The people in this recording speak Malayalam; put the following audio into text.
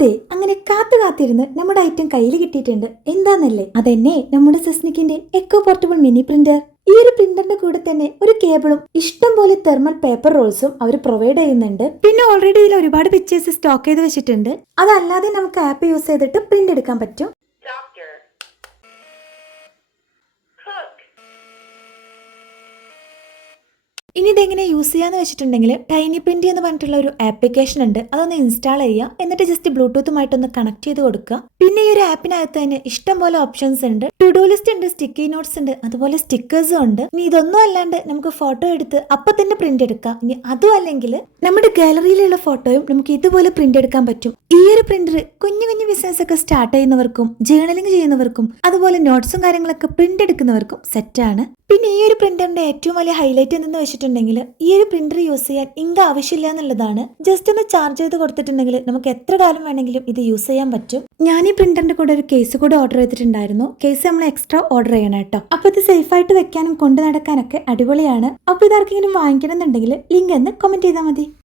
അതെ അങ്ങനെ കാത്തു കാത്തിരുന്ന് നമ്മുടെ ഐറ്റം കയ്യിൽ കിട്ടിയിട്ടുണ്ട്. എന്താന്നല്ലേ? അതെന്നെ നമ്മുടെ സെസ്നിക്കിന്റെ എക്കോ പോർട്ടബിൾ മിനി പ്രിന്റർ ഈ ഒരു പ്രിന്ററിന്റെ കൂടെ തന്നെ ഒരു കേബിളും ഇഷ്ടം പോലെ തെർമൽ പേപ്പർ റോൾസും അവർ പ്രൊവൈഡ് ചെയ്യുന്നുണ്ട്. പിന്നെ ഓൾറെഡി ഇതിൽ ഒരുപാട് പിക്ചേഴ്സ് സ്റ്റോക്ക് ചെയ്ത് വെച്ചിട്ടുണ്ട്. അതല്ലാതെ നമുക്ക് ആപ്പ് യൂസ് ചെയ്തിട്ട് പ്രിന്റ് എടുക്കാൻ പറ്റും. ഇനി ഇതെങ്ങനെ യൂസ് ചെയ്യാന്ന് വെച്ചിട്ടുണ്ടെങ്കിൽ ടൈനി പ്രിന്റ് എന്ന് പറഞ്ഞിട്ടുള്ള ഒരു ആപ്ലിക്കേഷൻ ഉണ്ട്. അതൊന്ന് ഇൻസ്റ്റാൾ ചെയ്യുക. എന്നിട്ട് ജസ്റ്റ് ബ്ലൂടൂത്തുമായിട്ടൊന്ന് കണക്ട് ചെയ്ത് കൊടുക്കുക. പിന്നെ ഈ ഒരു ആപ്പിനകത്ത് തന്നെ ഇഷ്ടം പോലെ ഓപ്ഷൻസ് ഉണ്ട്. ടു ഡു ലിസ്റ്റ് ഉണ്ട് സ്റ്റിക്കി നോട്ട്സ് ഉണ്ട് അതുപോലെ സ്റ്റിക്കേഴ്സും ഉണ്ട്. ഇനി ഇതൊന്നും അല്ലാണ്ട് നമുക്ക് ഫോട്ടോ എടുത്ത് അപ്പൊ തന്നെ പ്രിന്റ് എടുക്കാം. ഇനി അതും അല്ലെങ്കിൽ നമ്മുടെ ഗാലറിയിലുള്ള ഫോട്ടോയും നമുക്ക് ഇതുപോലെ പ്രിന്റ് എടുക്കാൻ പറ്റും. ഈ ഒരു പ്രിന്റർ കുഞ്ഞു കുഞ്ഞു ബിസിനസ് ഒക്കെ സ്റ്റാർട്ട് ചെയ്യുന്നവർക്കും ജേണലിംഗ് ചെയ്യുന്നവർക്കും അതുപോലെ നോട്ട്സും കാര്യങ്ങളൊക്കെ പ്രിന്റ് എടുക്കുന്നവർക്കും സെറ്റാണ് പിന്നെ ഈ ഒരു പ്രിന്ററിന്റെ ഏറ്റവും വലിയ ഹൈലൈറ്റ് എന്തെന്ന് വെച്ചിട്ടുണ്ടെങ്കിൽ ഈ ഒരു പ്രിന്റർ യൂസ് ചെയ്യാൻ ഇങ്ക് ആവശ്യമില്ല എന്നുള്ളതാണ്. ജസ്റ്റ് ഒന്ന് ചാർജ് ചെയ്ത് കൊടുത്തിട്ടുണ്ടെങ്കിൽ നമുക്ക് എത്ര കാലം വേണമെങ്കിലും ഇത് യൂസ് ചെയ്യാൻ പറ്റും. ഞാൻ ഈ പ്രിന്ററിന്റെ കൂടെ ഒരു കേസ് കൂടെ ഓർഡർ ചെയ്തിട്ടുണ്ടായിരുന്നു. കേസ് നമ്മൾ എക്സ്ട്രാ ഓർഡർ ചെയ്യണം കേട്ടോ. അപ്പൊ ഇത് സേഫ് ആയിട്ട് വെക്കാനും കൊണ്ടു നടക്കാനൊക്കെ അടിപൊളിയാണ്. അപ്പൊ ഇതാർക്കെങ്കിലും വാങ്ങിക്കണം എന്നുണ്ടെങ്കിൽ ലിങ്ക് എന്ന് കമന്റ് ചെയ്താൽ മതി.